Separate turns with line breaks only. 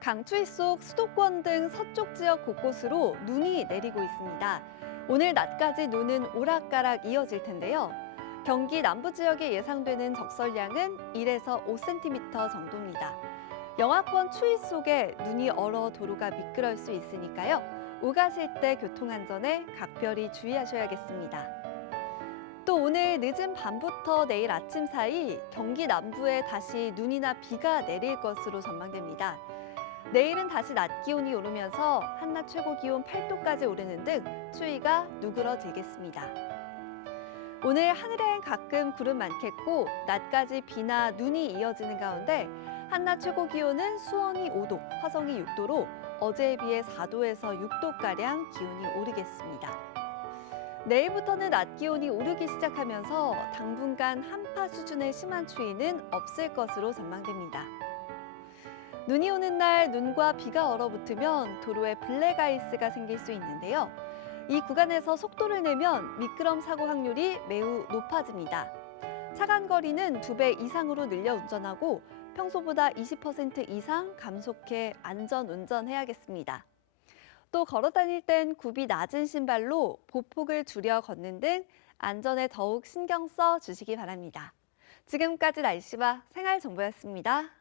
강추위 속 수도권 등 서쪽 지역 곳곳으로 눈이 내리고 있습니다. 오늘 낮까지 눈은 오락가락 이어질 텐데요. 경기 남부 지역에 예상되는 적설량은 1에서 5cm 정도입니다. 영하권 추위 속에 눈이 얼어 도로가 미끄러울 수 있으니까요. 오가실 때 교통안전에 각별히 주의하셔야겠습니다. 또 오늘 늦은 밤부터 내일 아침 사이 경기 남부에 다시 눈이나 비가 내릴 것으로 전망됩니다. 내일은 다시 낮 기온이 오르면서 한낮 최고 기온 8도까지 오르는 등 추위가 누그러들겠습니다. 오늘 하늘엔 가끔 구름 많겠고 낮까지 비나 눈이 이어지는 가운데 한낮 최고 기온은 수원이 5도, 화성이 6도로 어제에 비해 4도에서 6도가량 기온이 오르겠습니다. 내일부터는 낮 기온이 오르기 시작하면서 당분간 한파 수준의 심한 추위는 없을 것으로 전망됩니다. 눈이 오는 날 눈과 비가 얼어붙으면 도로에 블랙 아이스가 생길 수 있는데요. 이 구간에서 속도를 내면 미끄럼 사고 확률이 매우 높아집니다. 차간 거리는 두 배 이상으로 늘려 운전하고 평소보다 20% 이상 감속해 안전 운전해야겠습니다. 또 걸어 다닐 땐 굽이 낮은 신발로 보폭을 줄여 걷는 등 안전에 더욱 신경 써 주시기 바랍니다. 지금까지 날씨와 생활 정보였습니다.